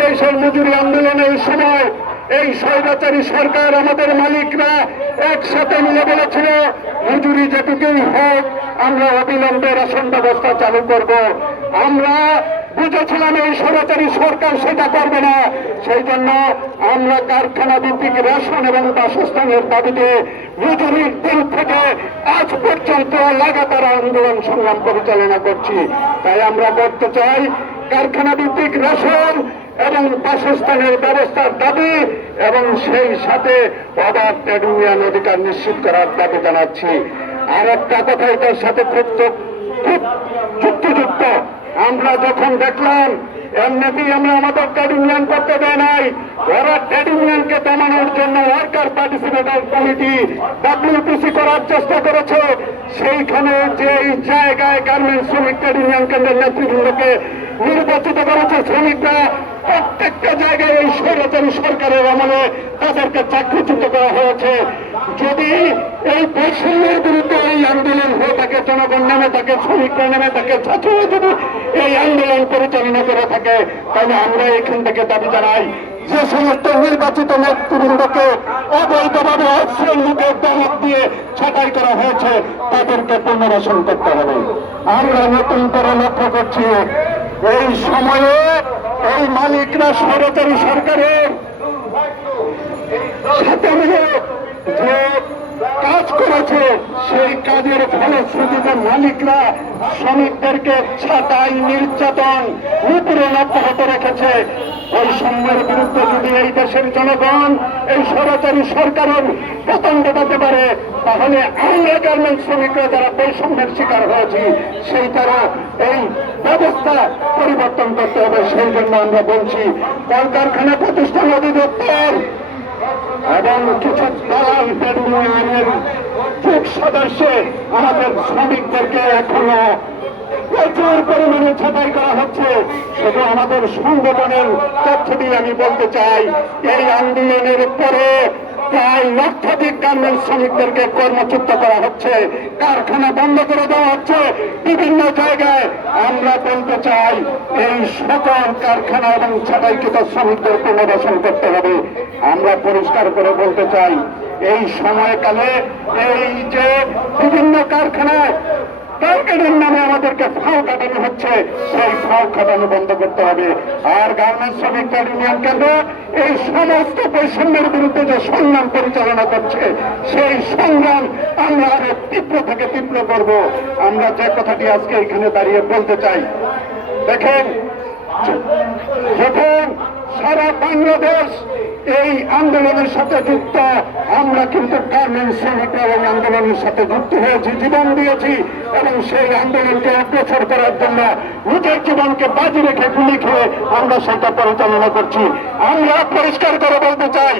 তেইশের মজুরি আন্দোলনের সময় এই স্বৈরাচারী সরকার আমাদের মালিকরা একসাথে মিলে বলেছিল মজুরি যেটুকুই হোক, আমরা অবিলম্বে রেশন ব্যবস্থা চালু করব। আমরা বুঝেছিলাম এই সরকারি সরকার সেটা করবে না। সেই জন্য আমরা কারখানা ভিত্তিক রেশন এবং বাসস্থানের দাবিতে মজুরির দিন থেকে আজ পর্যন্ত লাগাতার আন্দোলন সংগ্রাম পরিচালনা করছি। তাই আমরা বলতে চাই কারখানা ভিত্তিক রেশন এবং বাসস্থানের ব্যবস্থার দাবি এবং সেই সাথে অবাধ ট্রেড ইউনিয়ন অধিকার নিশ্চিত করার দাবি জানাচ্ছি। আর একটা কথা, এটার সাথে খুব খুব যুক্তিযুক্ত। আমরা যখন দেখলাম এমনিতেই আমরা আমাদের ট্রেড ইউনিয়ন করতে দেয় নাই। ওরা ট্রেড ইউনিয়নকে দমানোর জন্য ওয়ার্কার পার্টিসিপেটর কমিটি ডাব্লিউপিসি করার চেষ্টা করেছে। সেইখানে যে জায়গায় গার্মেন্টস শ্রমিক ট্রেড ইউনিয়ন কেন্দ্রের নেতৃবৃন্দকে নির্বাচিত করেছে শ্রমিকরা, প্রত্যেকটা জায়গায় এই স্বৈরাচারী সরকারের আমলে তাদেরকে চাকরিচ্যুত করা হয়েছে। যদি এই বৈষম্যের বিরুদ্ধে এই আন্দোলন জনগণ নেমে থাকে শ্রমিকরা নেমে থাকে ছাত্ররা যদি এই আন্দোলন পরিচালনা করে থাকে। তাহলে আমরা এখান থেকে দাবি জানাই, যে সমস্ত নির্বাচিত নেতৃবৃন্দকে অবৈধভাবে অশ্রম মুখের দমক দিয়ে ছাঁটাই করা হয়েছে, তাদেরকে পুনর্বাসন করতে হবে। আমরা নতুন করে লক্ষ্য করছি, এই সময়ে এই মালিকরা সরকারি সরকারের সাথে মিলে যে করেছে, সেই কাজের ফলশ্রুতিতে মালিকরা শ্রমিকদেরকে ছাঁটাই নির্যাতন নিপীড়ন অব্যাহত রেখেছে। ওই সময়ের বিরুদ্ধে যদি এই দেশের জনগণ এই সরকারি সরকারের পতন ঘটাতে পারে, তাহলে আমরা গার্মেন্ট শ্রমিকরা যারা বৈষম্যের শিকার হয়েছি, সেই তারা এই ব্যবস্থা পরিবর্তন করতে হবে। সেই জন্য আমরা বলছি, কলকারখানা প্রতিষ্ঠান অধিদপ্তর এবং কিছু দালাল ইউনিয়নের যুগ সদস্য আমাদের শ্রমিকদেরকে এখনও প্রচুর পরিমাণে ছাঁটাই করা হচ্ছে। শুধু আমাদের সংগঠনের তথ্য দিয়ে আমি বলতে চাই, এই আন্দোলনের পরে প্রায় লক্ষাধিক গার্মেন্টস শ্রমিকদেরকে কর্মচ্যুত করা হচ্ছে। কারখানা বন্ধ করে দেওয়া হচ্ছে। বিভিন্ন জায়গায় আমরা বলতে চাই, এই সকল কারখানা এবং ছাটাইকৃত শ্রমিকদের পুনর্বাসন করতে হবে। আমরা পরিষ্কার করে বলতে চাই এই সময়কালে এই যে বিভিন্ন কারখানায় টার্গেটের নামে আমাদেরকে ফাও কাটানো হচ্ছে, সেই ফাও কাটানো বন্ধ করতে হবে। আর গার্মেন্টস শ্রমিক ইউনিয়ন কেন্দ্র এই সমস্ত বৈষম্যের বিরুদ্ধে যে সংগ্রাম পরিচালনা করছে, সেই সংগ্রাম আমরা আরও তীব্র থেকে তীব্র করব। আমরা যে কথাটি আজকে এখানে দাঁড়িয়ে বলতে চাই, দেখেন, যখন সারা বাংলাদেশ এই আন্দোলনের সাথে যুক্ত আমরা কিন্তু আন্দোলনের সাথে যুক্ত হয়েছি জীবন দিয়েছি এবং সেই আন্দোলনকে অগ্রসর করার জন্য নিজের জীবনকে বাজি রেখে গুলি খেয়ে আমরা সেটা পরিচালনা করছি। আমরা পরিষ্কার করে বলতে চাই